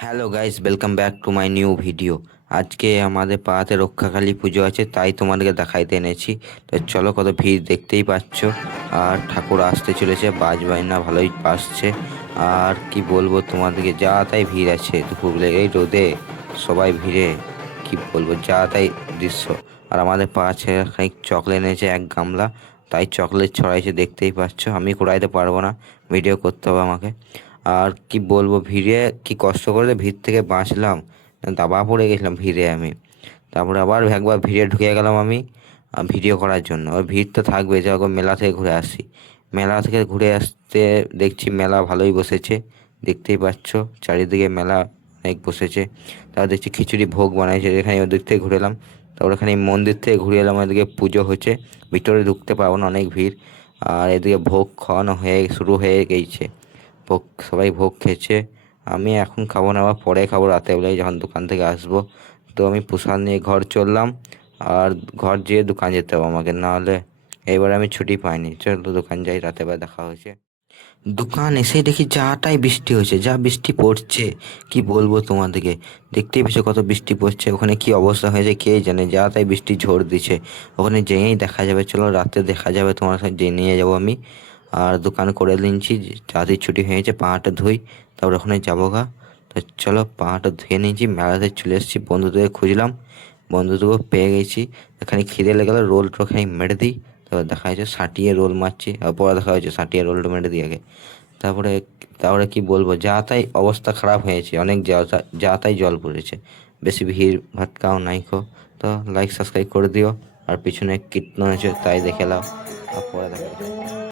Hello guys, welcome back to my new video. আজকে আমাদের পাড়াতে রক্ষাকালী পুজো আছে, তাই তোমাদেরকে দেখাইতে এনেছি। তো চলো, কত ভিড় দেখতেই পাচ্ছ। আর ঠাকুর আসতে চলেছে, বাজ বাজনা ভালোই আসছে। আর কি বলবো তোমাদেরকে, যা তাই ভিড় আছে দুপুরবেলা এই রোদে। সবাই ভিড়ে, কি বলবো, যা তাই দৃশ্য। আর আমাদের পাড়া ছেলে খানিক চকলেট এনেছে 1 গামলা, তাই চকলেট ছড়াইছে দেখতেই পাচ্ছ। আমি কুড়াইতে পারবো না, ভিডিও করতে হবে আমাকে। আর কি বলবো, ভিড়ে কি কষ্ট করে ভিড় থেকে বাঁচলাম, দাবা পড়ে গেছিলাম ভিড়ে আমি। তারপরে আবার একবার ভিড়ে ঢুকে গেলাম আমি ভিডিও করার জন্য। ওই ভিড় তো থাকবে, যখন মেলা থেকে ঘুরে আসি। মেলা থেকে ঘুরে আসতে দেখছি মেলা ভালোই বসেছে, দেখতেই পাচ্ছ চারিদিকে মেলা অনেক বসেছে। তারপর দেখছি খিচুড়ি ভোগ বানাইছে, এখানে ওদিক থেকে ঘুরে এলাম। তারপর এখানে মন্দির থেকে ঘুরে এলাম, এদিকে পুজো হচ্ছে, ভিতরে ঢুকতে পারবো না, অনেক ভিড়। আর এদিকে ভোগ খাওয়ানো শুরু হয়ে গেছে। ভোগ, সবাই ভোগ খেয়েছে। আমি এখন খাবো না, আবার পরে খাবো রাতেবেলায় যখন দোকান থেকে আসবো। তো আমি প্রসাদ নিয়ে ঘর চললাম। আর ঘর যেয়ে দোকান যেতে হবে আমাকে, নাহলে এবার আমি ছুটি পাইনি। চলো দোকান যাই, রাতেবেলা দেখা হয়েছে। দোকান এসে দেখি যাটাই বৃষ্টি হয়েছে, যা বৃষ্টি পড়ছে কি বলবো তোমাদেরকে। দেখতেই পেয়েছো কত বৃষ্টি পড়ছে, ওখানে কি অবস্থা হয়েছে কে জানে, যা তাই বৃষ্টি ঝড় দিচ্ছে। ওখানে যেয়েই দেখা যাবে, চলো রাতে দেখা যাবে, তোমার সাথে যে নিয়ে যাবো আমি। আর দোকান করে নিচ্ছি, তাড়াতাড়ি ছুটি হয়েছে, পাটা ধুই, তারপর ওখানে যাবো গা। তো চলো, পাটা ধুয়ে নিয়েছি, মেলাতে চলে এসেছি, বন্ধুদের খুঁজলাম, বন্ধুদেরও পেয়ে গেছি। এখানে খিদে লেগে গেলো, রোল টোখানে মেরে দিই। তারপর দেখা যাচ্ছে সাঁটিয়ে রোল মারছি, আর পরে দেখা হয়েছে সাঁটিয়ে রোলটা মেরে দিই আগে। তারপরে তারপরে কি বলবো, যা তাই অবস্থা খারাপ হয়েছে, অনেক যা তাই জল পড়েছে। বেশি ভিড় ভাটকাও নাইকো। তো লাইক সাবস্ক্রাইব করে দিও। আর পিছনে কীর্তন হয়েছে, তাই দেখে নাও। আর পরে দেখা যাচ্ছে।